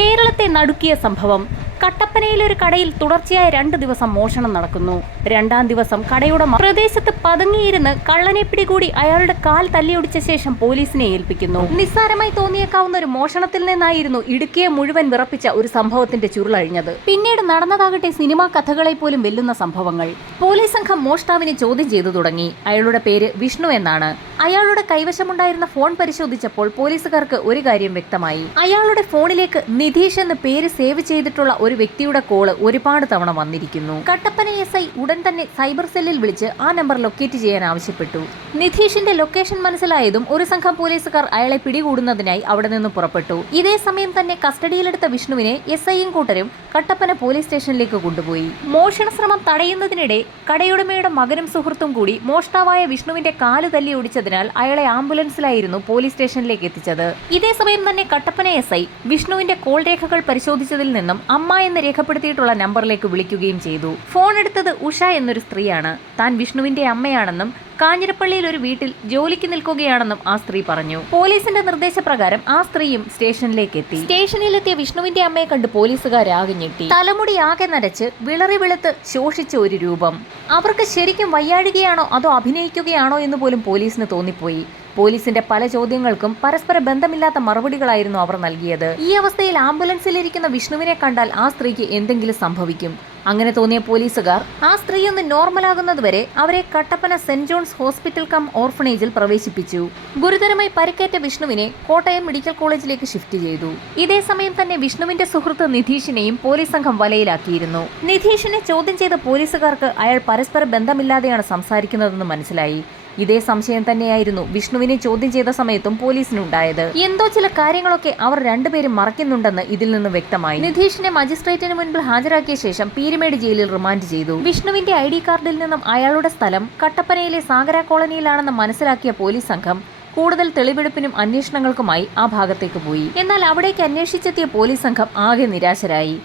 കേരളത്തെ നടുക്കിയ സംഭവം. കട്ടപ്പനയിലെ ഒരു കടയിൽ തുടർച്ചയായ രണ്ട് ദിവസം മോഷണം നടക്കുന്നു. രണ്ടാം ദിവസം കടയുടമ പ്രദേശത്ത് പതുങ്ങിയിരുന്ന് കള്ളനെ പിടികൂടി അയാളുടെ കാൽ തല്ലിയൊടിച്ച ശേഷം പോലീസിനെ ഏൽപ്പിക്കുന്നു. നിസ്സാരമായി തോന്നിയേക്കാവുന്ന ഒരു മോഷണത്തിൽ നിന്നായിരുന്നു ഇടുക്കിയെ മുഴുവൻ വിറപ്പിച്ച ഒരു സംഭവത്തിന്റെ ചുരുളഴിഞ്ഞത്. പിന്നീട് നടന്നതാകട്ടെ സിനിമാ കഥകളെ പോലും വെല്ലുന്ന സംഭവങ്ങൾ. പോലീസ് സംഘം മോഷ്ടാവിനെ ചോദ്യം ചെയ്തു തുടങ്ങി. അയാളുടെ പേര് വിഷ്ണു എന്നാണ്. അയാളുടെ കൈവശമുണ്ടായിരുന്ന ഫോൺ പരിശോധിച്ചപ്പോൾ പോലീസുകാർക്ക് ഒരു കാര്യം വ്യക്തമായി. അയാളുടെ ഫോണിലേക്ക് നിധീഷ് എന്ന പേര് സേവ് ചെയ്തിട്ടുള്ള ഒരു വ്യക്തിയുടെ കോൾ ഒരുപാട് തവണ വന്നിരിക്കുന്നു. കട്ടപ്പന എസ് ഐ ഉടൻ തന്നെ സൈബർ സെല്ലിൽ വിളിച്ച് ആ നമ്പർ ലൊക്കേറ്റ് ചെയ്യാൻ ആവശ്യപ്പെട്ടു. നിധീഷിന്റെ ലൊക്കേഷൻ മനസ്സിലായതും ഒരു സംഘം പോലീസുകാർ അയാളെ പിടികൂടുന്നതിനായി അവിടെ നിന്ന് പുറപ്പെട്ടു. ഇതേ സമയം തന്നെ കസ്റ്റഡിയിലെടുത്ത വിഷ്ണുവിനെ എസ് ഐയും കൂട്ടരും കട്ടപ്പന പോലീസ് സ്റ്റേഷനിലേക്ക് കൊണ്ടുപോയി. മോഷണ ശ്രമം തടയുന്നതിനിടെ കടയുടമയുടെ മകനും സുഹൃത്തും കൂടി മോഷ്ടാവായ വിഷ്ണുവിന്റെ കാൽ തല്ലി ഒടിച്ചതിനാൽ അയാളെ ആംബുലൻസിലായിരുന്നു പോലീസ് സ്റ്റേഷനിലേക്ക് എത്തിച്ചത്. ഇതേ സമയം തന്നെ കട്ടപ്പന എസ് ഐ വിഷ്ണുവിന്റെ കോൾ രേഖകൾ പരിശോധിച്ചതിൽ നിന്നും അമ്മ എന്ന് രേഖപ്പെടുത്തിയിട്ടുള്ള നമ്പറിലേക്ക് വിളിക്കുകയും ചെയ്തു. ഫോൺ എടുത്തത് ഉഷ എന്നൊരു സ്ത്രീയാണ്. താൻ വിഷ്ണുവിന്റെ അമ്മയാണെന്നും കാഞ്ഞിരപ്പള്ളിയിൽ ഒരു വീട്ടിൽ ജോലിക്ക് നിൽക്കുകയാണെന്നും ആ സ്ത്രീ പറഞ്ഞു. പോലീസിന്റെ നിർദ്ദേശപ്രകാരം ആ സ്ത്രീയും സ്റ്റേഷനിലേക്ക് എത്തി സ്റ്റേഷനിലെത്തിയ വിഷ്ണുവിന്റെ അമ്മയെ കണ്ട് പോലീസുകാരാകെ ഞെട്ടി. തലമുടി ആകെ നരച്ച് വിളറി വെളുത്ത് ശോഷിച്ച ഒരു രൂപം. അവർക്ക് ശരിക്കും വയ്യാഴുകയാണോ അതോ അഭിനയിക്കുകയാണോ എന്ന് പോലും പോലീസിന് തോന്നിപ്പോയി. പോലീസിന്റെ പല ചോദ്യങ്ങൾക്കും പരസ്പര ബന്ധമില്ലാത്ത മറുപടികളായിരുന്നു അവർ നൽകിയത്. ഈ അവസ്ഥയിൽ ആംബുലൻസിലിരിക്കുന്ന വിഷ്ണുവിനെ കണ്ടാൽ ആ സ്ത്രീക്ക് എന്തെങ്കിലും സംഭവിക്കും. അങ്ങനെ തോന്നിയ പോലീസുകാർ ആ സ്ത്രീ ഒന്ന് നോർമലാകുന്നതുവരെ അവരെ Kattappana saint John's hospital cum ഓർഫനേജിൽ പ്രവേശിപ്പിച്ചു. ഗുരുതരമായി പരിക്കേറ്റ വിഷ്ണുവിനെ കോട്ടയം മെഡിക്കൽ കോളേജിലേക്ക് ഷിഫ്റ്റ് ചെയ്തു. ഇതേ സമയം തന്നെ വിഷ്ണുവിന്റെ സുഹൃത്ത് നിധീഷിനെയും പോലീസ് സംഘം വലയിലാക്കിയിരുന്നു. നിധീഷിനെ ചോദ്യം ചെയ്ത പോലീസുകാർക്ക് അയാൾ പരസ്പര ബന്ധമില്ലാതെയാണ് സംസാരിക്കുന്നതെന്ന് മനസ്സിലായി. ഇതേ സംശയം തന്നെയായിരുന്നു വിഷ്ണുവിനെ ചോദ്യം ചെയ്ത സമയത്തും പോലീസിനുണ്ടായത്. എന്തോ ചില കാര്യങ്ങളൊക്കെ അവർ രണ്ടുപേരും മറയ്ക്കുന്നുണ്ടെന്ന് ഇതിൽ നിന്ന് വ്യക്തമായി. നിധീഷിനെ മജിസ്ട്രേറ്റിന് മുൻപിൽ ഹാജരാക്കിയ ശേഷം പീരുമേട് ജയിലിൽ റിമാൻഡ് ചെയ്തു. വിഷ്ണുവിന്റെ ഐ കാർഡിൽ നിന്നും അയാളുടെ സ്ഥലം കട്ടപ്പനയിലെ സാഗര കോളനിയിലാണെന്ന് മനസ്സിലാക്കിയ പോലീസ് സംഘം കൂടുതൽ തെളിവെടുപ്പിനും അന്വേഷണങ്ങൾക്കുമായി ആ ഭാഗത്തേക്ക് പോയി. എന്നാൽ അവിടേക്ക് അന്വേഷിച്ചെത്തിയ പോലീസ് സംഘം ആകെ നിരാശരായി.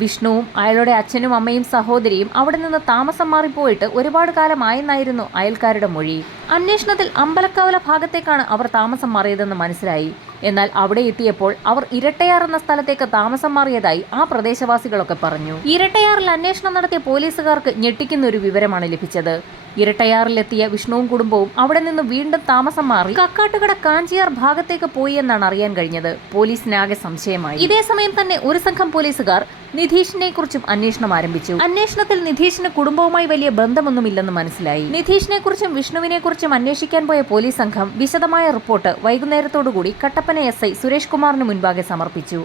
വിഷ്ണുവും അയാളുടെ അച്ഛനും അമ്മയും സഹോദരിയും അവിടെ നിന്ന് താമസം മാറിപ്പോയിട്ട് ഒരുപാട് കാലമായെന്നായിരുന്നു അയൽക്കാരുടെ മൊഴി. അന്വേഷണത്തിൽ അമ്പലക്കാവല ഭാഗത്തേക്കാണ് അവർ താമസം മാറിയതെന്ന് മനസ്സിലായി. എന്നാൽ അവിടെ എത്തിയപ്പോൾ അവർ ഇരട്ടയാർ എന്ന സ്ഥലത്തേക്ക് താമസം മാറിയതായി ആ പ്രദേശവാസികളൊക്കെ പറഞ്ഞു. ഇരട്ടയാറിൽ അന്വേഷണം നടത്തിയ പോലീസുകാർക്ക് ഞെട്ടിക്കുന്ന ഒരു വിവരമാണ് ലഭിച്ചത്. ഇരട്ടയാറിലെത്തിയ വിഷ്ണുവും കുടുംബവും അവിടെ നിന്ന് വീണ്ടും താമസം മാറി കക്കാട്ടുകട കാഞ്ചിയാർ ഭാഗത്തേക്ക് പോയി എന്നാണ് അറിയാൻ കഴിഞ്ഞത്. പോലീസിനാകെ സംശയമായി. ഇതേ സമയം തന്നെ ഒരു സംഘം പോലീസുകാർ നിധീഷിനെ കുറിച്ചും അന്വേഷണം ആരംഭിച്ചു. അന്വേഷണത്തിൽ നിധീഷിന് കുടുംബവുമായി വലിയ ബന്ധമൊന്നുമില്ലെന്ന് മനസ്സിലായി. നിധീഷിനെ കുറിച്ചും വിഷ്ണുവിനെ കുറിച്ചും അന്വേഷിക്കാൻ പോയ പോലീസ് സംഘം വിശദമായ റിപ്പോർട്ട് വൈകുന്നേരത്തോടുകൂടി കട്ടപ്പന എസ് ഐ സുരേഷ് കുമാറിന് മുൻപാകെ സമർപ്പിച്ചു.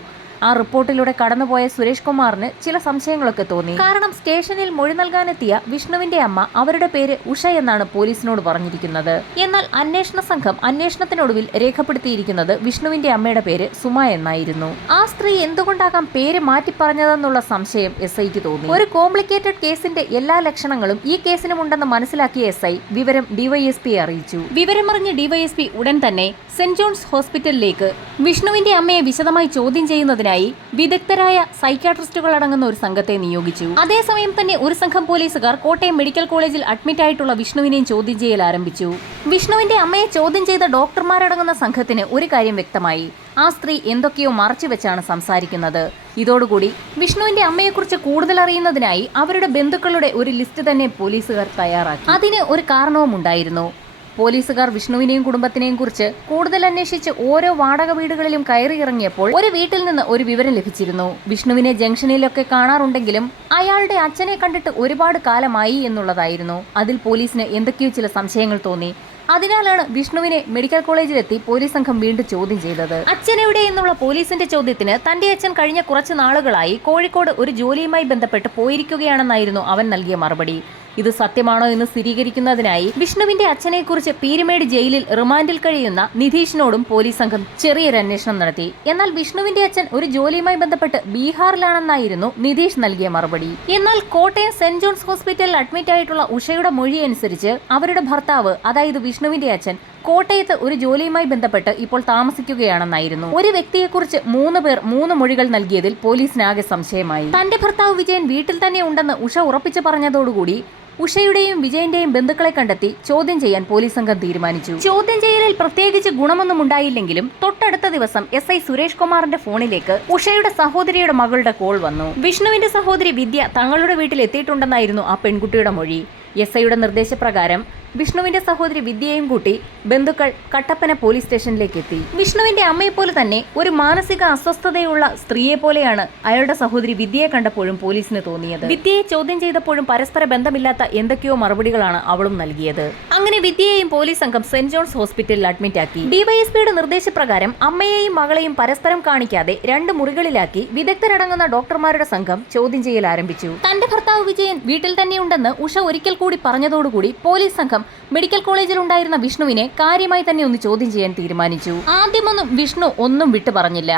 ആ റിപ്പോർട്ടിലൂടെ കടന്നുപോയ സുരേഷ് കുമാറിന് ചില സംശയങ്ങളൊക്കെ തോന്നി. കാരണം സ്റ്റേഷനിൽ മൊഴി നൽകാനെത്തിയ വിഷ്ണുവിന്റെ അമ്മ അവരുടെ പേര് ഉഷ എന്നാണ് പോലീസിനോട് പറഞ്ഞിരിക്കുന്നത്. എന്നാൽ അന്വേഷണ സംഘം അന്വേഷണത്തിനൊടുവിൽ രേഖപ്പെടുത്തിയിരിക്കുന്നത് വിഷ്ണുവിന്റെ അമ്മയുടെ പേര് സുമ എന്നായിരുന്നു. ആ സ്ത്രീ എന്തുകൊണ്ടാകാം പേര് മാറ്റി പറഞ്ഞതെന്നുള്ള സംശയം എസ് ഐക്ക് തോന്നി. ഒരു കോംപ്ലിക്കേറ്റഡ് കേസിന്റെ എല്ലാ ലക്ഷണങ്ങളും ഈ കേസിനും ഉണ്ടെന്ന് മനസ്സിലാക്കിയ എസ് ഐ വിവരം ഡിവൈഎസ്പിയെ അറിയിച്ചു. വിവരമറിഞ്ഞ ഡിവൈഎസ്പി ഉടൻ തന്നെ സെന്റ് ജോൺസ് ഹോസ്പിറ്റലിലേക്ക് വിഷ്ണുവിന്റെ അമ്മയെ വിശദമായി ചോദ്യം ചെയ്യുന്നതിനായി വിദഗ്ധരായ സൈക്യാട്രിസ്റ്റുകൾ അടങ്ങുന്ന ഒരു സംഘത്തെ നിയോഗിച്ചു. അതേസമയം തന്നെ ഒരു സംഘം പോലീസുകാർ കോട്ടയം മെഡിക്കൽ കോളേജിൽ അഡ്മിറ്റ് ആയിട്ടുള്ള വിഷ്ണുവിനെയും ചോദ്യം ചെയ്യൽ ആരംഭിച്ചു. വിഷ്ണുവിന്റെ അമ്മയെ ചോദ്യം ചെയ്ത ഡോക്ടർമാരടങ്ങുന്ന സംഘത്തിന് ഒരു കാര്യം വ്യക്തമായി. ആ സ്ത്രീ എന്തൊക്കെയോ മറച്ചു വെച്ചാണ് സംസാരിക്കുന്നത്. ഇതോടുകൂടി വിഷ്ണുവിന്റെ അമ്മയെക്കുറിച്ച് കൂടുതൽ അറിയുന്നതിനായി അവരുടെ ബന്ധുക്കളുടെ ഒരു ലിസ്റ്റ് തന്നെ പോലീസുകാർ തയ്യാറാക്കി. അതിന് ഒരു കാരണവും ഉണ്ടായിരുന്നു പോലീസുകാർ വിഷ്ണുവിനെയും കുടുംബത്തിനെയും കുറിച്ച് കൂടുതൽ അന്വേഷിച്ച് ഓരോ വാടക വീടുകളിലും കയറി ഇറങ്ങിയപ്പോൾ ഒരു വീട്ടിൽ നിന്ന് ഒരു വിവരം ലഭിച്ചിരുന്നു. വിഷ്ണുവിനെ ജംഗ്ഷനിലൊക്കെ കാണാറുണ്ടെങ്കിലും അയാളുടെ അച്ഛനെ കണ്ടിട്ട് ഒരുപാട് കാലമായി എന്നുള്ളതായിരുന്നു. അതിൽ പോലീസിന് എന്തൊക്കെയോ ചില സംശയങ്ങൾ തോന്നി. അതിനാലാണ് വിഷ്ണുവിനെ മെഡിക്കൽ കോളേജിലെത്തി പോലീസ് സംഘം വീണ്ടും ചോദ്യം ചെയ്തത്. അച്ഛനെവിടെ എന്നുള്ള പോലീസിന്റെ ചോദ്യത്തിന് തന്റെ അച്ഛൻ കഴിഞ്ഞ കുറച്ച് നാളുകളായി കോഴിക്കോട് ഒരു ജോലിയുമായി ബന്ധപ്പെട്ട് പോയിരിക്കുകയാണെന്നായിരുന്നു അവൻ നൽകിയ മറുപടി. ഇത് സത്യമാണോ എന്ന് സ്ഥിരീകരിക്കുന്നതിനായി വിഷ്ണുവിന്റെ അച്ഛനെക്കുറിച്ച് പീരുമേട് ജയിലിൽ റിമാൻഡിൽ കഴിയുന്ന നിധീഷിനോടും പോലീസ് സംഘം ചെറിയൊരു അന്വേഷണം നടത്തി. എന്നാൽ വിഷ്ണുവിന്റെ അച്ഛൻ ഒരു ജോലിയുമായി ബന്ധപ്പെട്ട് ബീഹാറിലാണെന്നായിരുന്നു നിധീഷ് നൽകിയ മറുപടി. എന്നാൽ കോട്ടയം സെന്റ് ജോൺസ് ഹോസ്പിറ്റലിൽ അഡ്മിറ്റ് ആയിട്ടുള്ള ഉഷയുടെ മൊഴി അനുസരിച്ച് അവരുടെ ഭർത്താവ് അതായത് വിഷ്ണുവിന്റെ അച്ഛൻ കോട്ടയത്ത് ഒരു ജോലിയുമായി ബന്ധപ്പെട്ട് ഇപ്പോൾ താമസിക്കുകയാണെന്നായിരുന്നു. ഒരു വ്യക്തിയെക്കുറിച്ച് മൂന്ന് പേർ മൂന്ന് മൊഴികൾ നൽകിയതിൽ പോലീസിനാകെ സംശയമായി. തന്റെ ഭർത്താവ് വിജയൻ വീട്ടിൽ തന്നെ ഉണ്ടെന്ന് ഉഷ ഉറപ്പിച്ചു പറഞ്ഞതോടുകൂടി ഉഷയുടെയും വിജയന്റെയും ബന്ധുക്കളെ കണ്ടെത്തി ചോദ്യം ചെയ്യാൻ പോലീസ് സംഘം തീരുമാനിച്ചു. ചോദ്യം ചെയ്യലിൽ പ്രത്യേകിച്ച് ഗുണമൊന്നും ഉണ്ടായില്ലെങ്കിലും തൊട്ടടുത്ത ദിവസം എസ് ഐ സുരേഷ് കുമാറിന്റെ ഫോണിലേക്ക് ഉഷയുടെ സഹോദരിയുടെ മകളുടെ കോൾ വന്നു. വിഷ്ണുവിന്റെ സഹോദരി വിദ്യ തങ്ങളുടെ വീട്ടിൽ എത്തിയിട്ടുണ്ടെന്നായിരുന്നു ആ പെൺകുട്ടിയുടെ മൊഴി. എസ് ഐയുടെ നിർദ്ദേശപ്രകാരം വിഷ്ണുവിന്റെ സഹോദരി വിദ്യയെയും കൂട്ടി ബന്ധുക്കൾ കട്ടപ്പന പോലീസ് സ്റ്റേഷനിലേക്ക് എത്തി. വിഷ്ണുവിന്റെ അമ്മയെപ്പോലെ തന്നെ ഒരു മാനസിക അസ്വസ്ഥതയുള്ള സ്ത്രീയെ പോലെയാണ് അയാളുടെ സഹോദരി വിദ്യയെ കണ്ടപ്പോഴും പോലീസിന് തോന്നിയത്. വിദ്യയെ ചോദ്യം ചെയ്തപ്പോഴും പരസ്പര ബന്ധമില്ലാത്ത എന്തൊക്കെയോ മറുപടികളാണ് അവളും നൽകിയത്. അങ്ങനെ വിദ്യയെയും പോലീസ് സംഘം സെന്റ് ജോൺസ് ഹോസ്പിറ്റലിൽ അഡ്മിറ്റ് ആക്കി. ഡിവൈഎസ്പിയുടെ നിർദ്ദേശപ്രകാരം അമ്മയെയും മകളെയും പരസ്പരം കാണിക്കാതെ രണ്ട് മുറികളിലാക്കി വിദഗ്ധരടങ്ങുന്ന ഡോക്ടർമാരുടെ സംഘം ചോദ്യം ചെയ്യൽ ആരംഭിച്ചു. തന്റെ ഭർത്താവ് വിജയൻ വീട്ടിൽ തന്നെയുണ്ടെന്ന് ഉഷ ഒരിക്കൽ കൂടി പറഞ്ഞതോടുകൂടി പോലീസ് സംഘം മെഡിക്കൽ കോളേജിൽ ഉണ്ടായിരുന്ന വിഷ്ണുവിനെ കാര്യമായി തന്നെ ഒന്ന് ചോദ്യം ചെയ്യാൻ തീരുമാനിച്ചു. ആദ്യമൊന്നും വിഷ്ണു ഒന്നും വിട്ടു പറഞ്ഞില്ല.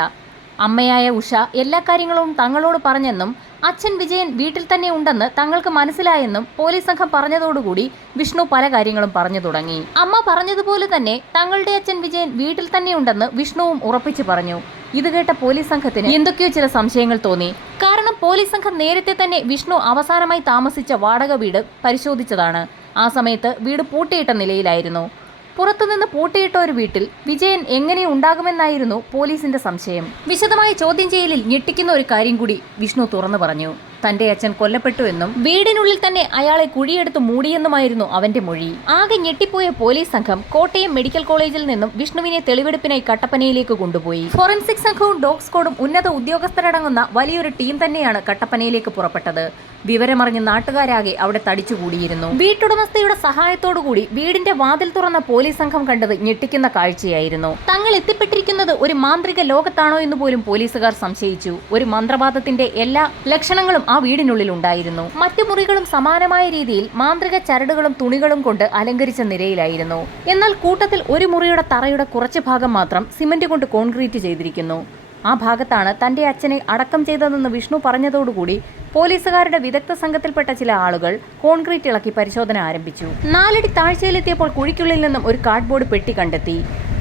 അമ്മയായ ഉഷ എല്ലാ കാര്യങ്ങളും തങ്ങളോട് പറഞ്ഞെന്നും അച്ഛൻ വിജയൻ വീട്ടിൽ തന്നെ ഉണ്ടെന്ന് തങ്ങൾക്ക് മനസ്സിലായെന്നും പോലീസ് സംഘം പറഞ്ഞതോടുകൂടി വിഷ്ണു പല കാര്യങ്ങളും പറഞ്ഞു തുടങ്ങി. അമ്മ പറഞ്ഞതുപോലെ തന്നെ തങ്ങളുടെ അച്ഛൻ വിജയൻ വീട്ടിൽ തന്നെ ഉണ്ടെന്ന് വിഷ്ണുവും ഉറപ്പിച്ചു പറഞ്ഞു. ഇത് കേട്ട പോലീസ് സംഘത്തിന് എന്തൊക്കെയോ ചില സംശയങ്ങൾ തോന്നി. കാരണം പോലീസ് സംഘം നേരത്തെ തന്നെ വിഷ്ണു അവസാനമായി താമസിച്ച വാടക വീട് പരിശോധിച്ചതാണ്. ആ സമയത്ത് വീട് പൂട്ടിയിട്ട നിലയിലായിരുന്നു. പുറത്തുനിന്ന് പൂട്ടിയിട്ട ഒരു വീട്ടിൽ വിജയൻ എങ്ങനെ ഉണ്ടാകുമെന്നായിരുന്നു പോലീസിന്റെ സംശയം. വിശദമായ ചോദ്യം ചെയ്യലിൽ ഞെട്ടിക്കുന്ന ഒരു കാര്യം കൂടി വിഷ്ണു തുറന്നു പറഞ്ഞു. തന്റെ അച്ഛൻ കൊല്ലപ്പെട്ടു എന്നും വീടിനുള്ളിൽ തന്നെ അയാളെ കുഴിയെടുത്ത് മൂടിയെന്നുമായിരുന്നു അവന്റെ മൊഴി. ആകെ ഞെട്ടിപ്പോയ പോലീസ് സംഘം കോട്ടയം മെഡിക്കൽ കോളേജിൽ നിന്നും വിഷ്ണുവിനെ തെളിവെടുപ്പിനായി കട്ടപ്പനയിലേക്ക് കൊണ്ടുപോയി. ഫോറൻസിക് സംഘവും ഡോഗ് സ്ക്വാഡും ഉന്നത ഉദ്യോഗസ്ഥരടങ്ങുന്ന വലിയൊരു ടീം തന്നെയാണ് കട്ടപ്പനയിലേക്ക് പുറപ്പെട്ടത്. വിവരമറിഞ്ഞ് നാട്ടുകാരാകെ അവിടെ തടിച്ചുകൂടിയിരുന്നു. വീട്ടുടമസ്ഥയുടെ സഹായത്തോടുകൂടി വീടിന്റെ വാതിൽ തുറന്ന പോലീസ് സംഘം കണ്ടത് ഞെട്ടിക്കുന്ന കാഴ്ചയായിരുന്നു. തങ്ങൾ എത്തിപ്പെട്ടിരിക്കുന്നത് ഒരു മാന്ത്രിക ലോകത്താണോ എന്ന് പോലും പോലീസുകാർ സംശയിച്ചു. ഒരു മന്ത്രവാദത്തിന്റെ എല്ലാ ലക്ഷണങ്ങളും ആ വീടിനുള്ളിൽ ഉണ്ടായിരുന്നു. മറ്റു മുറികളും സമാനമായ രീതിയിൽ മാന്ത്രിക ചരടുകളും തുണികളും കൊണ്ട് അലങ്കരിച്ച നിരയിലായിരുന്നു എന്നാൽ കൂട്ടത്തിൽ ഒരു മുറിയുടെ തറയുടെ കുറച്ച് ഭാഗം മാത്രം സിമന്റ് കൊണ്ട് കോൺക്രീറ്റ് ചെയ്തിരിക്കുന്നു. ആ ഭാഗത്താണ് തന്റെ അച്ഛനെ അടക്കം ചെയ്തതെന്ന് വിഷ്ണു പറഞ്ഞതോടുകൂടി പോലീസുകാരുടെ വിദഗ്ധ സംഘത്തിൽപ്പെട്ട ചില ആളുകൾ കോൺക്രീറ്റ് ഇളക്കി പരിശോധന ആരംഭിച്ചു. നാലടി താഴ്ചയിലെത്തിയപ്പോൾ കുഴിക്കുള്ളിൽ നിന്നും ഒരു കാർഡ്ബോർഡ് പെട്ടി കണ്ടെത്തി.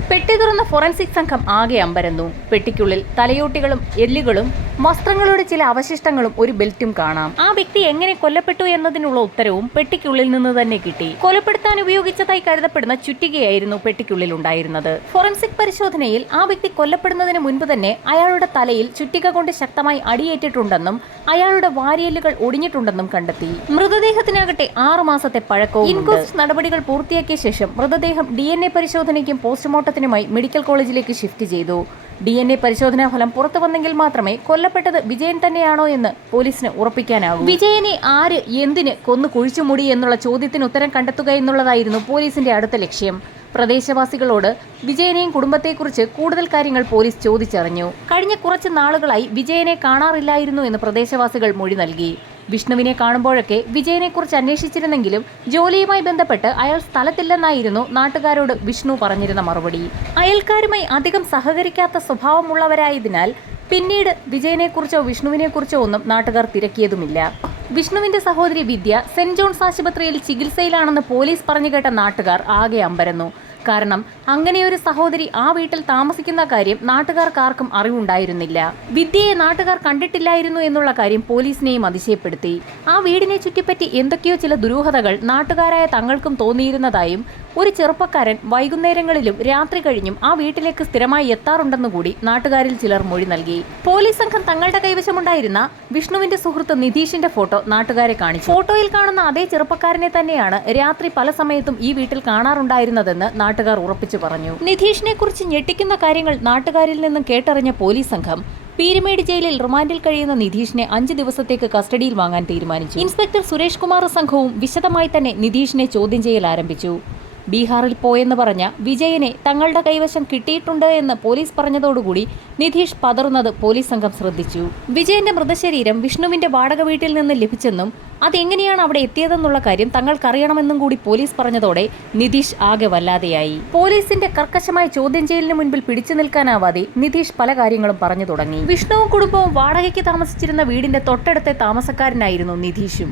പെട്ടി തുറന്ന ഫോറൻസിക് സംഘം ആകെ അമ്പരന്നു. പെട്ടിക്കുള്ളിൽ തലയോട്ടികളും എല്ലുകളും വസ്ത്രങ്ങളുടെ ചില അവശിഷ്ടങ്ങളും ഒരു ബെൽറ്റും കാണാം. ആ വ്യക്തി എങ്ങനെ കൊല്ലപ്പെട്ടു എന്നതിനുള്ള ഉത്തരവും പെട്ടിക്കുള്ളിൽ നിന്ന് തന്നെ കിട്ടി. കൊലപ്പെടുത്താൻ ഉപയോഗിച്ചതായി കരുതപ്പെടുന്ന ചുറ്റികയായിരുന്നു പെട്ടിക്കുള്ളിൽ ഉണ്ടായിരുന്നത്. ഫോറൻസിക് പരിശോധനയിൽ ആ വ്യക്തി കൊല്ലപ്പെടുന്നതിന് മുൻപ് തന്നെ അയാളുടെ തലയിൽ ചുറ്റിക കൊണ്ട് ശക്തമായി അടിയേറ്റിട്ടുണ്ടെന്നും അയാളുടെ വാരിയല്ലുകൾ ഒടിഞ്ഞിട്ടുണ്ടെന്നും കണ്ടെത്തി. മൃതദേഹത്തിനാകട്ടെ ആറു മാസത്തെ പഴക്കവും ഇൻക്വസ്റ്റ് നടപടികൾ പൂർത്തിയാക്കിയ ശേഷം മൃതദേഹം ഡി എൻ എ പരിശോധനയ്ക്കും പോസ്റ്റ്മോർട്ടത്തിനുമായി മെഡിക്കൽ കോളേജിലേക്ക് ഷിഫ്റ്റ് ചെയ്തു. ഡി എൻ എ പരിശോധനാ ഫലം പുറത്തു വന്നെങ്കിൽ മാത്രമേ കൊല്ലപ്പെട്ടത് വിജയൻ തന്നെയാണോ എന്ന് പോലീസിന് ഉറപ്പിക്കാനാവൂ. വിജയനെ ആര് എന്തിന് കൊന്നു കുഴിച്ചുമൂടി എന്നുള്ള ചോദ്യത്തിന് ഉത്തരം കണ്ടെത്തുക എന്നുള്ളതായിരുന്നു പോലീസിന്റെ അടുത്ത ലക്ഷ്യം. പ്രദേശവാസികളോട് വിജയനെയും കുടുംബത്തെക്കുറിച്ച് കൂടുതൽ കാര്യങ്ങൾ പോലീസ് ചോദിച്ചറിഞ്ഞു. കഴിഞ്ഞ കുറച്ച് നാളുകളായി വിജയനെ കാണാറില്ലായിരുന്നു എന്ന് പ്രദേശവാസികൾ മൊഴി നൽകി. വിഷ്ണുവിനെ കാണുമ്പോഴൊക്കെ വിജയനെക്കുറിച്ച് അന്വേഷിച്ചിരുന്നെങ്കിലും ജോലിയുമായി ബന്ധപ്പെട്ട് അയാൾ സ്ഥലത്തില്ലെന്നായിരുന്നു നാട്ടുകാരോട് വിഷ്ണു പറഞ്ഞിരുന്ന മറുപടി. അയൽക്കാരുമായി അധികം സഹകരിക്കാത്ത സ്വഭാവമുള്ളവരായതിനാൽ പിന്നീട് വിജയനെക്കുറിച്ചോ വിഷ്ണുവിനെക്കുറിച്ചോ ഒന്നും നാട്ടുകാർ തിരക്കിയതുമില്ല. വിഷ്ണുവിന്റെ സഹോദരി വിദ്യ സെന്റ് ജോൺസ് ആശുപത്രിയിൽ ചികിത്സയിലാണെന്ന് പോലീസ് പറഞ്ഞു കേട്ട നാട്ടുകാർ ആകെ അമ്പരന്നു. കാരണം അങ്ങനെയൊരു സഹോദരി ആ വീട്ടിൽ താമസിക്കുന്ന കാര്യം നാട്ടുകാർക്കാർക്കും അറിവുണ്ടായിരുന്നില്ല. വിദ്യയെ നാട്ടുകാർ കണ്ടിട്ടില്ലായിരുന്നു എന്നുള്ള കാര്യം പോലീസിനെയും അതിശയപ്പെടുത്തി. ആ വീടിനെ ചുറ്റിപ്പറ്റി എന്തൊക്കെയോ ചില ദുരൂഹതകൾ നാട്ടുകാരായ തങ്ങൾക്കും തോന്നിയിരുന്നതായും ഒരു ചെറുപ്പക്കാരൻ വൈകുന്നേരങ്ങളിലും രാത്രി കഴിഞ്ഞും ആ വീട്ടിലേക്ക് സ്ഥിരമായി എത്താറുണ്ടെന്നു കൂടി നാട്ടുകാരിൽ ചിലർ മൊഴി നൽകി. പോലീസ് സംഘം തങ്ങളുടെ കൈവശമുണ്ടായിരുന്ന വിഷ്ണുവിന്റെ സുഹൃത്ത് നിതീഷിന്റെ ഫോട്ടോ നാട്ടുകാരെ കാണിച്ചു. ഫോട്ടോയിൽ കാണുന്ന അതേ ചെറുപ്പക്കാരനെ തന്നെയാണ് രാത്രി പല സമയത്തും ഈ വീട്ടിൽ കാണാറുണ്ടായിരുന്നതെന്ന് നാട്ടുകാർ ഉറപ്പിച്ചു പറഞ്ഞു. നിധീഷിനെ കുറിച്ച് ഞെട്ടിക്കുന്ന കാര്യങ്ങൾ നാട്ടുകാരിൽ നിന്നും കേട്ടറിഞ്ഞ പോലീസ് സംഘം പീരുമേട് ജയിലിൽ റിമാൻഡിൽ കഴിയുന്ന നിധീഷിനെ അഞ്ച് ദിവസത്തേക്ക് കസ്റ്റഡിയിൽ വാങ്ങാൻ തീരുമാനിച്ചു. ഇൻസ്പെക്ടർ സുരേഷ് കുമാർ സംഘവും വിശദമായി തന്നെ നിധീഷിനെ ചോദ്യം ചെയ്യൽ ആരംഭിച്ചു. ബീഹാറിൽ പോയെന്ന് പറഞ്ഞ വിജയനെ തങ്ങളുടെ കൈവശം കിട്ടിയിട്ടുണ്ട് എന്ന് പോലീസ് പറഞ്ഞതോടുകൂടി നിധീഷ് പതറുന്നത് പോലീസ് സംഘം ശ്രദ്ധിച്ചു. വിജയന്റെ മൃതശരീരം വിഷ്ണുവിന്റെ വാടക വീട്ടിൽ നിന്ന് ലഭിച്ചെന്നും അതെങ്ങനെയാണ് അവിടെ എത്തിയതെന്നുള്ള കാര്യം തങ്ങൾക്കറിയണമെന്നും കൂടി പോലീസ് പറഞ്ഞതോടെ നിതീഷ് ആകെ വല്ലാതെയായി. പോലീസിന്റെ കർക്കശമായ ചോദ്യം ചെയ്യലിന് മുൻപിൽ പിടിച്ചു നിൽക്കാനാവാതെ നിതീഷ് പല കാര്യങ്ങളും പറഞ്ഞു തുടങ്ങി. വിഷ്ണുവും കുടുംബവും വാടകയ്ക്ക് താമസിച്ചിരുന്ന വീടിന്റെ തൊട്ടടുത്തെ താമസക്കാരനായിരുന്നു നിതീഷും.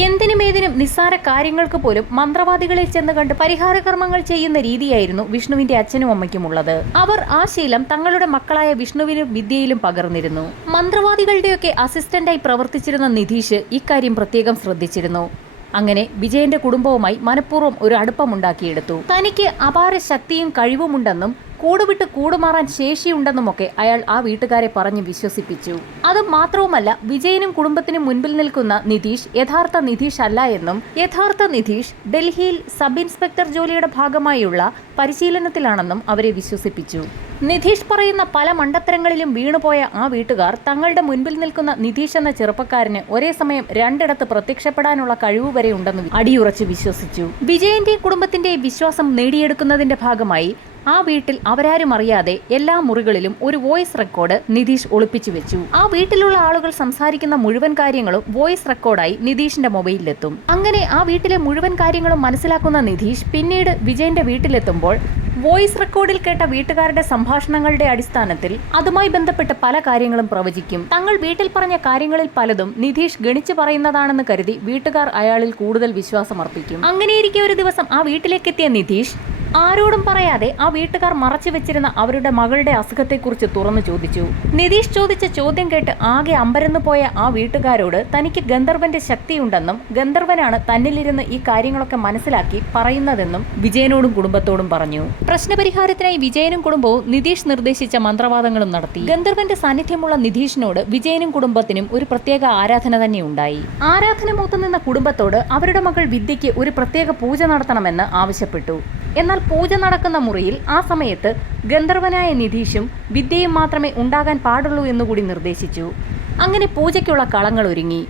എന്തിനും ഏതിനും നിസ്സാര കാര്യങ്ങൾക്ക് പോലും മന്ത്രവാദികളെ ചെന്ന് കണ്ട് പരിഹാര കർമ്മങ്ങൾ ചെയ്യുന്ന രീതിയായിരുന്നു വിഷ്ണുവിന്റെ അച്ഛനും അമ്മയ്ക്കും ഉള്ളത്. അവർ ആ ശീലം തങ്ങളുടെ മക്കളായ വിഷ്ണുവിനും വിദ്യയിലും പകർന്നിരുന്നു. മന്ത്രവാദികളുടെയൊക്കെ അസിസ്റ്റന്റായി പ്രവർത്തിച്ചിരുന്ന നിധീഷ് ഇക്കാര്യം പ്രത്യേകം ശ്രദ്ധിച്ചിരുന്നു. അങ്ങനെ വിജയന്റെ കുടുംബവുമായി മനഃപൂർവം ഒരു അടുപ്പമുണ്ടാക്കിയെടുത്തു. തനിക്ക് അപാര ശക്തിയും കഴിവുമുണ്ടെന്നും കൂടുവിട്ട് കൂടുമാറാൻ ശേഷിയുണ്ടെന്നുമൊക്കെ അയാൾ ആ വീട്ടുകാരെ പറഞ്ഞ് വിശ്വസിപ്പിച്ചു. അത് മാത്രവുമല്ല വിജയനും കുടുംബത്തിനും മുൻപിൽ നിൽക്കുന്ന നിതീഷ് യഥാർത്ഥ നിതീഷ് അല്ല എന്നും യഥാർത്ഥ നിതീഷ് ഡൽഹിയിൽ സബ് ഇൻസ്പെക്ടർ ജോലിയുടെ ഭാഗമായുള്ള പരിശീലനത്തിലാണെന്നും അവരെ വിശ്വസിപ്പിച്ചു. നിതീഷ് പറയുന്ന പല മണ്ടത്തരങ്ങളിലും വീണുപോയ ആ വീട്ടുകാർ തങ്ങളുടെ മുൻപിൽ നിൽക്കുന്ന നിതീഷ് എന്ന ചെറുപ്പക്കാരന് ഒരേ സമയം രണ്ടിടത്ത് പ്രത്യക്ഷപ്പെടാനുള്ള കഴിവ് വരെ ഉണ്ടെന്ന് അടിയുറച്ച് വിശ്വസിച്ചു. വിജയന്റെ കുടുംബത്തിന്റെ വിശ്വാസം നേടിയെടുക്കുന്നതിന്റെ ഭാഗമായി ആ വീട്ടിൽ അവരാരും അറിയാതെ എല്ലാ മുറികളിലും ഒരു വോയിസ് റെക്കോർഡ് നിതീഷ് ഒളിപ്പിച്ചു വെച്ചു. ആ വീട്ടിലുള്ള ആളുകൾ സംസാരിക്കുന്ന മുഴുവൻ കാര്യങ്ങളും വോയിസ് റെക്കോർഡായി നിതീഷിന്റെ മൊബൈലിലെത്തും. അങ്ങനെ ആ വീട്ടിലെ മുഴുവൻ കാര്യങ്ങളും മനസ്സിലാക്കുന്ന നിതീഷ് പിന്നീട് വിജയന്റെ വീട്ടിലെത്തുമ്പോൾ വോയിസ് റെക്കോർഡിൽ കേട്ട വീട്ടുകാരുടെ സംഭാഷണങ്ങളുടെ അടിസ്ഥാനത്തിൽ അതുമായി ബന്ധപ്പെട്ട് പല കാര്യങ്ങളും പ്രവചിക്കും. തങ്ങൾ വീട്ടിൽ പറഞ്ഞ കാര്യങ്ങളിൽ പലതും നിതീഷ് ഗണിച്ചു പറയുന്നതാണെന്ന് കരുതി വീട്ടുകാർ അയാളിൽ കൂടുതൽ വിശ്വാസമർപ്പിക്കും. അങ്ങനെയിരിക്കെ ഒരു ദിവസം ആ വീട്ടിലേക്കെത്തിയ നിതീഷ് ആരോടും പറയാതെ ആ വീട്ടുകാർ മറച്ചു വെച്ചിരുന്ന അവരുടെ മകളുടെ അസുഖത്തെക്കുറിച്ച് തുറന്നു ചോദിച്ചു. നിതീഷ് ചോദിച്ച ചോദ്യം കേട്ട് ആകെ അമ്പരന്നു പോയ ആ വീട്ടുകാരോട് തനിക്ക് ഗന്ധർവന്റെ ശക്തിയുണ്ടെന്നും ഗന്ധർവനാണ് തന്നിലിരുന്ന് ഈ കാര്യങ്ങളൊക്കെ മനസ്സിലാക്കി പറയുന്നതെന്നും വിജയനോടും കുടുംബത്തോടും പറഞ്ഞു. പ്രശ്നപരിഹാരത്തിനായി വിജയനും കുടുംബവും നിതീഷ് നിർദ്ദേശിച്ച മന്ത്രവാദങ്ങളും നടത്തി. ഗന്ധർവന്റെ സാന്നിധ്യമുള്ള നിതീഷിനോട് വിജയനും കുടുംബത്തിനും ഒരു പ്രത്യേക ആരാധന തന്നെ ഉണ്ടായി. ആരാധന മൂത്തുനിന്ന കുടുംബത്തോട് അവരുടെ മകൾ വിദ്യയ്ക്ക് ഒരു പ്രത്യേക പൂജ നടത്തണമെന്ന് ആവശ്യപ്പെട്ടു. എന്നാൽ പൂജ നടക്കുന്ന മുറിയിൽ ആ സമയത്ത് ഗന്ധർവനായ നിധീഷും വിദ്യയും മാത്രമേ ഉണ്ടാകാൻ പാടുള്ളൂ എന്നുകൂടി നിർദ്ദേശിച്ചു. അങ്ങനെ പൂജയ്ക്കുള്ള കളങ്ങൾ ഒരുങ്ങി.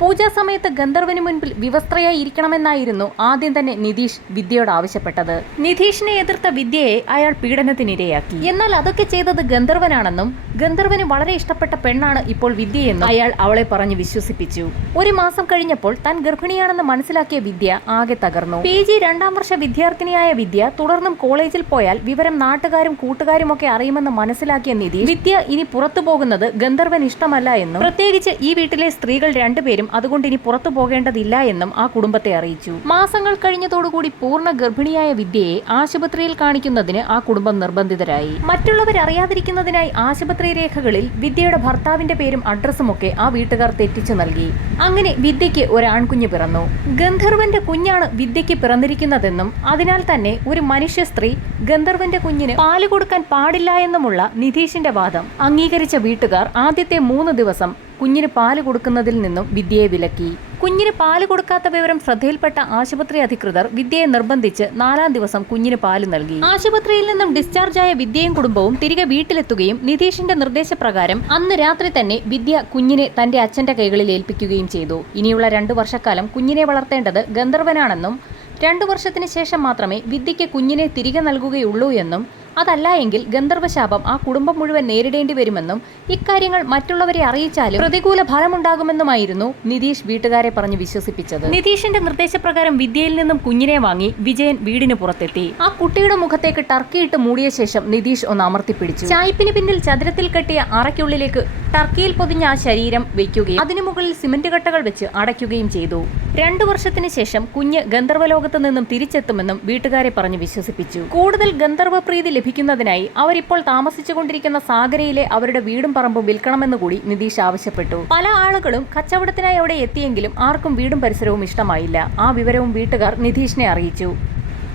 പൂജാ സമയത്ത് ഗന്ധർവന് മുൻപിൽ വിവസ്ത്രയായി ഇരിക്കണമെന്നായിരുന്നു ആദ്യം തന്നെ നിതീഷ് വിദ്യയോട് ആവശ്യപ്പെട്ടത്. നിതീഷിനെ എതിർത്ത വിദ്യയെ അയാൾ പീഡനത്തിനിരയാക്കി. എന്നാൽ അതൊക്കെ ചെയ്തത് ഗന്ധർവനാണെന്നും ഗന്ധർവന് വളരെ ഇഷ്ടപ്പെട്ട പെണ്ണാണ് ഇപ്പോൾ വിദ്യയെന്നും അയാൾ അവളെ പറഞ്ഞു വിശ്വസിപ്പിച്ചു. ഒരു മാസം കഴിഞ്ഞപ്പോൾ താൻ ഗർഭിണിയാണെന്ന് മനസ്സിലാക്കിയ വിദ്യ ആകെ തകർന്നു. പി. ജി രണ്ടാം വർഷ വിദ്യാർത്ഥിനിയായ വിദ്യ തുടർന്നും കോളേജിൽ പോയാൽ വിവരം നാട്ടുകാരും കൂട്ടുകാരും ഒക്കെ അറിയുമെന്ന് മനസ്സിലാക്കിയ നിധി വിദ്യ ഇനി പുറത്തു പോകുന്നത് ഗന്ധർവൻ ഇഷ്ടമല്ല എന്നും പ്രത്യേകിച്ച് ഈ വീട്ടിലെ സ്ത്രീകൾ രണ്ടുപേരും അതുകൊണ്ട് ഇനി പുറത്തു പോകേണ്ടതില്ല എന്നും ആ കുടുംബത്തെ അറിയിച്ചു. മാസങ്ങൾ കഴിഞ്ഞതോടുകൂടി പൂർണ ഗർഭിണിയായ വിദ്യയെ ആശുപത്രിയിൽ കാണിക്കുന്നതിന് ആ കുടുംബം നിർബന്ധിതരായി. മറ്റുള്ളവർ അറിയാതിരിക്കുന്നതിനായി ആശുപത്രി രേഖകളിൽ വിദ്യയുടെ ഭർത്താവിന്റെ പേരും അഡ്രസ്സും ഒക്കെ ആ വീട്ടുകാർ തെറ്റിച്ചു നൽകി. അങ്ങനെ വിദ്യയ്ക്ക് ഒരാൺകുഞ്ഞ് പിറന്നു. ഗന്ധർവന്റെ കുഞ്ഞാണ് വിദ്യയ്ക്ക് പിറന്നിരിക്കുന്നതെന്നും അതിനാൽ തന്നെ ഒരു മനുഷ്യ സ്ത്രീ ഗന്ധർവന്റെ കുഞ്ഞിന് പാൽ കൊടുക്കാൻ പാടില്ല എന്നുമുള്ള നിധീഷിന്റെ വാദം അംഗീകരിച്ച വീട്ടുകാർ ആദ്യത്തെ മൂന്ന് ദിവസം കുഞ്ഞിന് പാൽ കൊടുക്കുന്നതിൽ നിന്നും വിദ്യയെ വിലക്കി. കുഞ്ഞിന് പാൽ കൊടുക്കാത്ത വിവരം ശ്രദ്ധയിൽപ്പെട്ട ആശുപത്രി അധികൃതർ വിദ്യയെ നിർബന്ധിച്ച് നാലാം ദിവസം കുഞ്ഞിന് പാൽ നൽകി. ആശുപത്രിയിൽ നിന്നും ഡിസ്ചാർജായ വിദ്യയും കുടുംബവും തിരികെ വീട്ടിലെത്തുകയും നിതീഷിന്റെ നിർദ്ദേശപ്രകാരം അന്ന് രാത്രി തന്നെ വിദ്യ കുഞ്ഞിനെ തന്റെ അച്ഛന്റെ കൈകളിൽ ഏൽപ്പിക്കുകയും ചെയ്തു. ഇനിയുള്ള രണ്ടു വർഷക്കാലം കുഞ്ഞിനെ വളർത്തേണ്ടത് ഗന്ധർവനാണെന്നും രണ്ടു വർഷത്തിന് ശേഷം മാത്രമേ വിദ്യയ്ക്ക് കുഞ്ഞിനെ തിരികെ നൽകുകയുള്ളൂ എന്നും അതല്ല എങ്കിൽ ഗന്ധർവശാപം ആ കുടുംബം മുഴുവൻ നേരിടേണ്ടി വരുമെന്നും ഇക്കാര്യങ്ങൾ മറ്റുള്ളവരെ അറിയിച്ചാലും പ്രതികൂല ഫലമുണ്ടാകുമെന്നുമായിരുന്നു നിതീഷ് വീട്ടുകാരെ പറഞ്ഞ് വിശ്വസിപ്പിച്ചത്. നിതീഷിന്റെ നിർദ്ദേശപ്രകാരം വിദ്യയിൽ നിന്നും കുഞ്ഞിനെ വാങ്ങി വിജയൻ വീടിന് പുറത്തെത്തി. ആ കുട്ടിയുടെ മുഖത്തേക്ക് ടർക്കിയിട്ട് മൂടിയ ശേഷം നിതീഷ് ഒന്ന് അമർത്തിപ്പിടിച്ചു ചായ്പിന് പിന്നിൽ ചതുരത്തിൽ കെട്ടിയ അറയ്ക്കുള്ളിലേക്ക് ടർക്കിയിൽ പൊതിഞ്ഞ ആ ശരീരം വയ്ക്കുകയും അതിനു മുകളിൽ സിമന്റ് കട്ടകൾ വെച്ച് അടയ്ക്കുകയും ചെയ്തു. രണ്ടു വർഷത്തിന് ശേഷം കുഞ്ഞ് ഗന്ധർവലോകത്ത് നിന്നും തിരിച്ചെത്തുമെന്നും വീട്ടുകാരെ പറഞ്ഞ് വിശ്വസിപ്പിച്ചു. കൂടുതൽ ഗന്ധർവ പ്രീതി ലഭിക്കുന്നതിനായി അവരിപ്പോൾ താമസിച്ചുകൊണ്ടിരിക്കുന്ന സാഗരയിലെ അവരുടെ വീടും പറമ്പും വിൽക്കണമെന്ന് കൂടി നിതീഷ് ആവശ്യപ്പെട്ടു. പല ആളുകളും കച്ചവടത്തിനായി അവിടെ എത്തിയെങ്കിലും ആർക്കും വീടും പരിസരവും ഇഷ്ടമായില്ല. ആ വിവരവും വീട്ടുകാർ നിതീഷിനെ അറിയിച്ചു.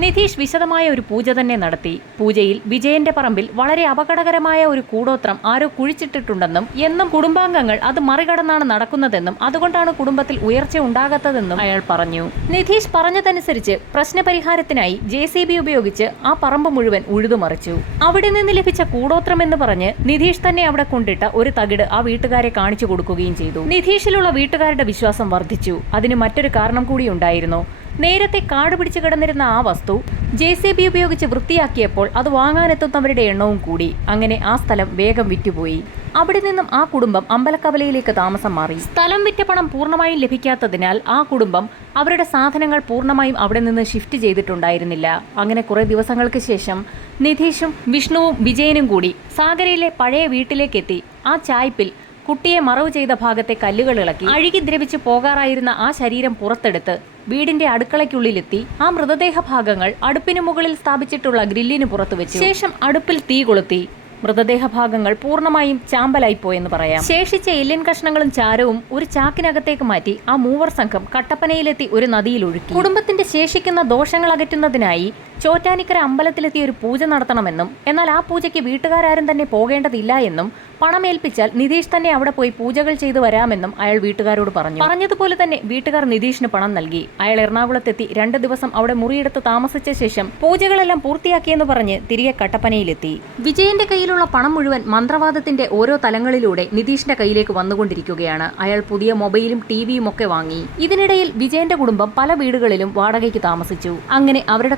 നിതീഷ് വിശദമായ ഒരു പൂജ തന്നെ നടത്തി. പൂജയിൽ വിജയന്റെ പറമ്പിൽ വളരെ അപകടകരമായ ഒരു കൂടോത്രം ആരോ കുഴിച്ചിട്ടിട്ടുണ്ടെന്നും എന്നും കുടുംബാംഗങ്ങൾ അത് മറികടന്നാണ് നടക്കുന്നതെന്നും അതുകൊണ്ടാണ് കുടുംബത്തിൽ ഉയർച്ച ഉണ്ടാകാത്തതെന്നും അയാൾ പറഞ്ഞു. നിതീഷ് പറഞ്ഞതനുസരിച്ച് പ്രശ്നപരിഹാരത്തിനായി ജെ ഉപയോഗിച്ച് ആ പറമ്പ് മുഴുവൻ ഉഴുതുമറിച്ചു. അവിടെ നിന്ന് ലഭിച്ച കൂടോത്രം എന്ന് പറഞ്ഞ് നിതീഷ് തന്നെ അവിടെ കൊണ്ടിട്ട ഒരു തകിട് ആ വീട്ടുകാരെ കാണിച്ചു കൊടുക്കുകയും ചെയ്തു. നിതീഷിലുള്ള വീട്ടുകാരുടെ വിശ്വാസം വർദ്ധിച്ചു. അതിന് മറ്റൊരു കാരണം കൂടി ഉണ്ടായിരുന്നു. നേരത്തെ കാട് പിടിച്ചു കിടന്നിരുന്ന ആ വസ്തു ജെ സി ബി ഉപയോഗിച്ച് വൃത്തിയാക്കിയപ്പോൾ അത് വാങ്ങാനെത്തുന്നവരുടെ എണ്ണവും കൂടി. അങ്ങനെ ആ സ്ഥലം വേഗം വിറ്റുപോയി. അവിടെ നിന്നും ആ കുടുംബം അമ്പലക്കവലയിലേക്ക് താമസം മാറി. സ്ഥലം വിറ്റ പണം പൂർണമായും ലഭിക്കാത്തതിനാൽ ആ കുടുംബം അവരുടെ സാധനങ്ങൾ പൂർണമായും അവിടെ നിന്ന് ഷിഫ്റ്റ് ചെയ്തിട്ടുണ്ടായിരുന്നില്ല. അങ്ങനെ കുറെ ദിവസങ്ങൾക്ക് ശേഷം നിധീഷും വിഷ്ണുവും വിജയനും കൂടി സാഗരയിലെ പഴയ വീട്ടിലേക്കെത്തി. ആ ചായ്പിൽ കുട്ടിയെ മറവ് ചെയ്ത ഭാഗത്തെ കല്ലുകൾ ഇളക്കി അഴുകി ദ്രവിച്ച് പോകാറായിരുന്ന ആ ശരീരം പുറത്തെടുത്ത് വീടിന്റെ അടുക്കളയ്ക്കുള്ളിലെത്തി. ആ മൃതദേഹ ഭാഗങ്ങൾ അടുപ്പിനു മുകളിൽ സ്ഥാപിച്ചിട്ടുള്ള ഗ്രില്ലിന് പുറത്തു വെച്ചു. ശേഷം അടുപ്പിൽ തീ കൊളുത്തി. മൃതദേഹ ഭാഗങ്ങൾ പൂർണമായും ചാമ്പലായി പോയെന്ന് പറയാം. ശേഷിച്ച എല്ലിൻ കഷ്ണങ്ങളും ചാരവും ഒരു ചാക്കിനകത്തേക്ക് മാറ്റി ആ മൂവർ സംഘം കട്ടപ്പനയിലെത്തി ഒരു നദിയിൽ ഒഴുക്കി. കുടുംബത്തിന്റെ ശേഷിക്കുന്ന ദോഷങ്ങൾ അകറ്റുന്നതിനായി ചോറ്റാനിക്കര അമ്പലത്തിലെത്തി ഒരു പൂജ നടത്തണമെന്നും എന്നാൽ ആ പൂജയ്ക്ക് വീട്ടുകാരും തന്നെ പോകേണ്ടതില്ല എന്നും പണമേൽപ്പിച്ചാൽ നിതീഷ് തന്നെ അവിടെ പോയി പൂജകൾ ചെയ്തു വരാമെന്നും അയാൾ വീട്ടുകാരോട് പറഞ്ഞു. പറഞ്ഞതുപോലെ തന്നെ വീട്ടുകാർ നിതീഷിന് പണം നൽകി. അയാൾ എറണാകുളത്തെത്തി രണ്ട് ദിവസം അവിടെ മുറിയെടുത്ത് താമസിച്ച ശേഷം പൂജകളെല്ലാം പൂർത്തിയാക്കിയെന്ന് പറഞ്ഞ് തിരികെ കട്ടപ്പനയിലെത്തി. വിജയന്റെ കയ്യിലുള്ള പണം മുഴുവൻ മന്ത്രവാദത്തിന്റെ ഓരോ തലങ്ങളിലൂടെ നിതീഷിന്റെ കയ്യിലേക്ക് വന്നുകൊണ്ടിരിക്കുകയാണ്. അയാൾ പുതിയ മൊബൈലും ടിവിയും ഒക്കെ വാങ്ങി. ഇതിനിടയിൽ വിജയന്റെ കുടുംബം പല വീടുകളിലും വാടകയ്ക്ക് താമസിച്ചു. അങ്ങനെ അവരുടെ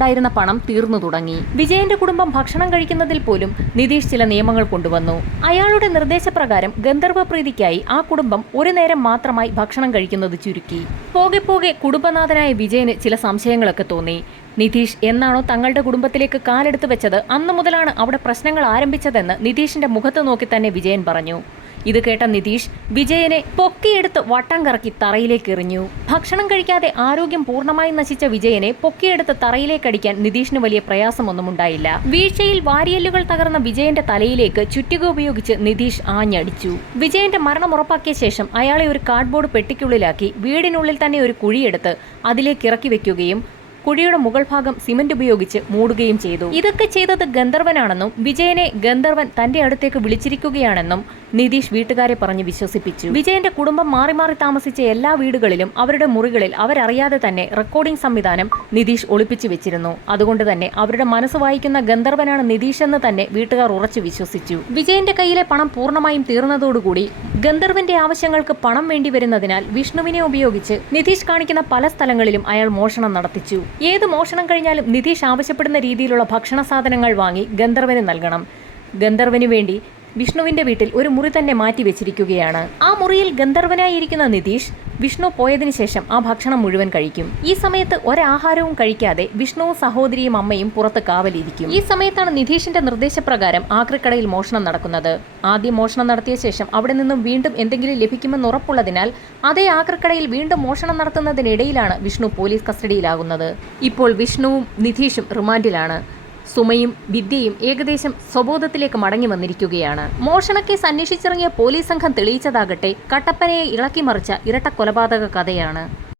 കൈവശമുണ്ടായിരുന്ന പണം തീർന്നു തുടങ്ങി. വിജയന്റെ കുടുംബം ഭക്ഷണം കഴിക്കുന്നതിൽ പോലും നിതീഷ് ചില നിയമങ്ങൾ കൊണ്ടുവന്നു. അയാളുടെ നിർദ്ദേശപ്രകാരം ഗന്ധർവ പ്രീതിക്കായി ആ കുടുംബം ഒരു നേരം മാത്രമായി ഭക്ഷണം കഴിക്കുന്നത് ചുരുക്കി. പോകെ പോകെ കുടുംബനാഥനായ വിജയന് ചില സംശയങ്ങളൊക്കെ തോന്നി. നിതീഷ് എന്നാണോ തങ്ങളുടെ കുടുംബത്തിലേക്ക് കാലെടുത്ത് വെച്ചത്? അന്നു മുതലാണ് അവിടെ പ്രശ്നങ്ങൾ ആരംഭിച്ചതെന്ന് നിതീഷിന്റെ മുഖത്ത് നോക്കി തന്നെ വിജയൻ പറഞ്ഞു. ഇത് കേട്ട നിതീഷ് വിജയനെ പൊക്കിയെടുത്ത് വട്ടം കറക്കി തറയിലേക്ക് എറിഞ്ഞു. ഭക്ഷണം കഴിക്കാതെ ആരോഗ്യം പൂർണമായി നശിച്ച വിജയനെ പൊക്കിയെടുത്ത് തറയിലേക്ക് അടിക്കാൻ നിതീഷിന് വലിയ പ്രയാസമൊന്നും ഉണ്ടായില്ല. വീഴ്ചയിൽ വാരിയല്ലുകൾ തകർന്ന വിജയന്റെ തലയിലേക്ക് ചുറ്റിക ഉപയോഗിച്ച് നിതീഷ് ആഞ്ഞടിച്ചു. വിജയന്റെ മരണം ഉറപ്പാക്കിയ ശേഷം അയാളെ ഒരു കാർഡ്ബോർഡ് പെട്ടിക്കുള്ളിലാക്കി വീടിനുള്ളിൽ തന്നെ ഒരു കുഴിയെടുത്ത് അതിലേക്ക് ഇറക്കി വെക്കുകയും കുഴിയുടെ മുകൾ ഭാഗം സിമന്റ് ഉപയോഗിച്ച് മൂടുകയും ചെയ്തു. ഇതൊക്കെ ചെയ്തത് ഗന്ധർവനാണെന്നും വിജയനെ ഗന്ധർവൻ തന്റെ അടുത്തേക്ക് വിളിച്ചിരിക്കുകയാണെന്നും നിതീഷ് വീട്ടുകാരെ പറഞ്ഞ് വിശ്വസിപ്പിച്ചു. വിജയന്റെ കുടുംബം മാറി മാറി താമസിച്ച എല്ലാ വീടുകളിലും അവരുടെ മുറികളിൽ അവരറിയാതെ തന്നെ റെക്കോർഡിംഗ് സംവിധാനം നിതീഷ് ഒളിപ്പിച്ചു വെച്ചിരുന്നു. അതുകൊണ്ട് തന്നെ അവരുടെ മനസ്സ് വായിക്കുന്ന ഗന്ധർവനാണ് നിതീഷ് എന്ന് തന്നെ വീട്ടുകാർ ഉറച്ചു വിശ്വസിച്ചു. വിജയന്റെ കയ്യിലെ പണം പൂർണമായും തീർന്നതോടുകൂടി ഗന്ധർവന്റെ ആവശ്യങ്ങൾക്ക് പണം വേണ്ടി വരുന്നതിനാൽ വിഷ്ണുവിനെ ഉപയോഗിച്ച് നിതീഷ് കാണിക്കുന്ന പല സ്ഥലങ്ങളിലും അയാൾ മോഷണം നടത്തിച്ചു. ഏത് മോഷണം കഴിഞ്ഞാലും നിതീഷ് ആവശ്യപ്പെടുന്ന രീതിയിലുള്ള ഭക്ഷണ സാധനങ്ങൾ വാങ്ങി ഗന്ധർവന് നൽകണം. ഗന്ധർവന് വേണ്ടി വിഷ്ണുവിന്റെ വീട്ടിൽ ഒരു മുറി തന്നെ മാറ്റി വെച്ചിരിക്കുകയാണ്. ആ മുറിയിൽ ഗന്ധർവനായിരിക്കുന്ന നിതീഷ് വിഷ്ണു പോയതിനു ശേഷം ആ ഭക്ഷണം മുഴുവൻ കഴിക്കും. ഈ സമയത്ത് ഒരാഹാരവും കഴിക്കാതെ വിഷ്ണുവും സഹോദരിയും അമ്മയും പുറത്ത് കാവലിരിക്കും. ഈ സമയത്താണ് നിതീഷിന്റെ നിർദ്ദേശപ്രകാരം ആക്രിക്കടയിൽ മോഷണം നടക്കുന്നത്. ആദ്യം മോഷണം നടത്തിയ ശേഷം അവിടെ നിന്നും വീണ്ടും എന്തെങ്കിലും ലഭിക്കുമെന്ന് ഉറപ്പുള്ളതിനാൽ അതേ ആക്രിക്കടയിൽ വീണ്ടും മോഷണം നടത്തുന്നതിനിടയിലാണ് വിഷ്ണു പോലീസ് കസ്റ്റഡിയിലാകുന്നത്. ഇപ്പോൾ വിഷ്ണുവും നിതീഷും റിമാൻഡിലാണ്. സുമയും വിദ്യയും ഏകദേശം സ്വബോധത്തിലേക്ക് മടങ്ങി വന്നിരിക്കുകയാണ്. മോഷണക്കേസ് അന്വേഷിച്ചിറങ്ങിയ പോലീസ് സംഘം തെളിയിച്ചതാകട്ടെ കട്ടപ്പനയെ ഇളക്കിമറിച്ച ഇരട്ട കൊലപാതക കഥയാണ്.